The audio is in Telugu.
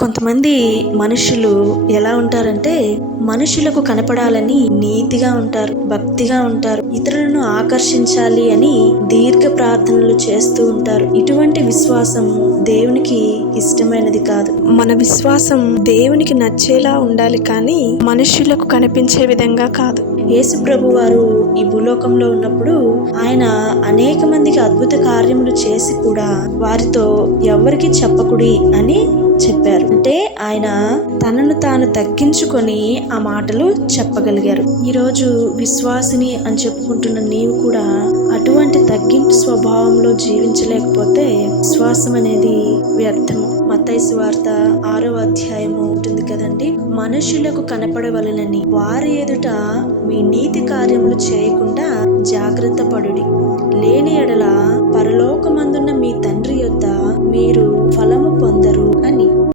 కొంతమంది మనుషులు ఎలా ఉంటారంటే మనుషులకు కనపడాలని నీతిగా ఉంటారు, భక్తిగా ఉంటారు, ఇతరులను ఆకర్షించాలి అని దీర్ఘ ప్రార్థనలు చేస్తూ ఉంటారు. ఇటువంటి విశ్వాసం దేవునికి ఇష్టమైనది కాదు. మన విశ్వాసం దేవునికి నచ్చేలా ఉండాలి, కానీ మనుషులకు కనిపించే విధంగా కాదు. యేసు ప్రభు వారు ఈ భూలోకంలో ఉన్నప్పుడు ఆయన అనేక మందికి అద్భుత కార్యములు చేసి కూడా వారితో ఎవరికి చెప్పకుడి అని చెప్పారు. అంటే ఆయన తనను తాను తగ్గించుకొని ఆ మాటలు చెప్పగలిగారు. ఈరోజు విశ్వాసిని అని చెప్పుకుంటున్న నీవు కూడా అటువంటి తగ్గింపు స్వభావంలో జీవించలేకపోతే విశ్వాసం అనేది వ్యర్థము. మత్తయి సువార్త 6వ అధ్యాయము ఉంటుంది కదండి. మనుషులకు కనపడవలెనని వారి ఎదుట మీ నీతి కార్యములు చేయకుండా జాగ్రత్త పడుడి. లేని ఎడల పరలోకమందున్న మీ తండ్రి యొద్ద మీరు ఫలము